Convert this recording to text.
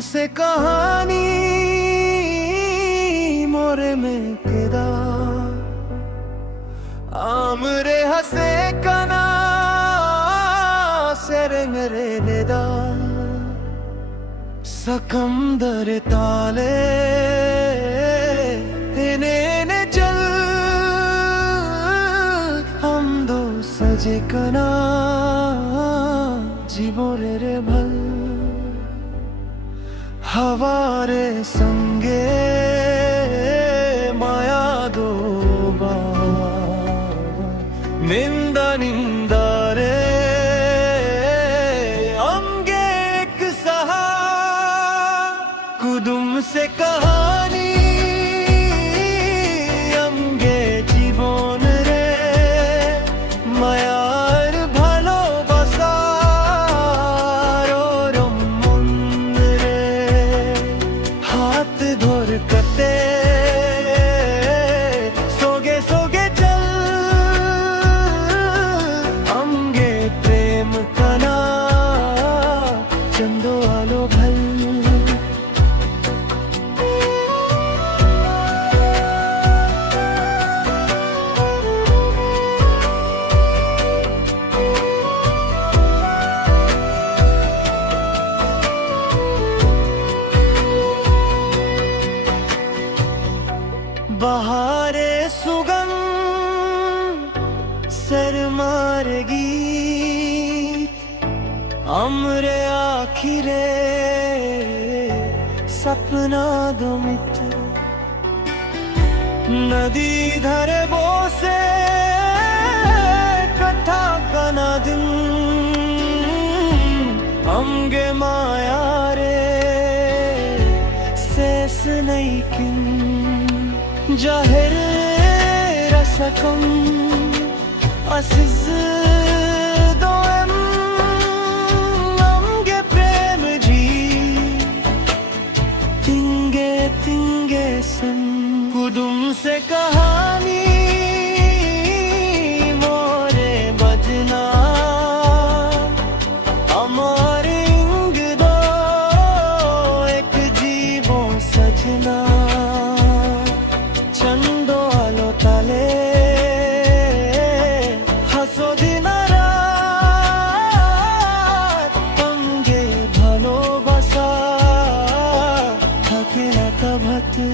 से कहानी मोरे में केदा आमरे हसे कना सेरे मेरे नेदा सकंदर ताले ने चल हम दो सजे कना जीवोरे रे भल हवारे संगे माया दो निंदा निंदा रे अंगे एक सहा कुदुम से कहानी अंगे जीवन रे मायार भालो बसारो मन रे हाथ धोर कते सोगे सोगे चल अंगे प्रेम कना चंदो आलो भल बहारे सुगंध सरमार गीत अमरे आखिरे सपना दो मित्र नदी धरे बोसे कथा कना दिन अंगे माया रे शेष नहीं किन जाहिर रसकम असिज दोएम अंगे प्रेम जी तिंगे तिंगे सन कुदुम से कहानी मोरे बजना हमारे इंग दो एक जीवों सजना चंदो आलो ताले हसो दिन रात अंगे भालो बसा থাকে না তা ভাতে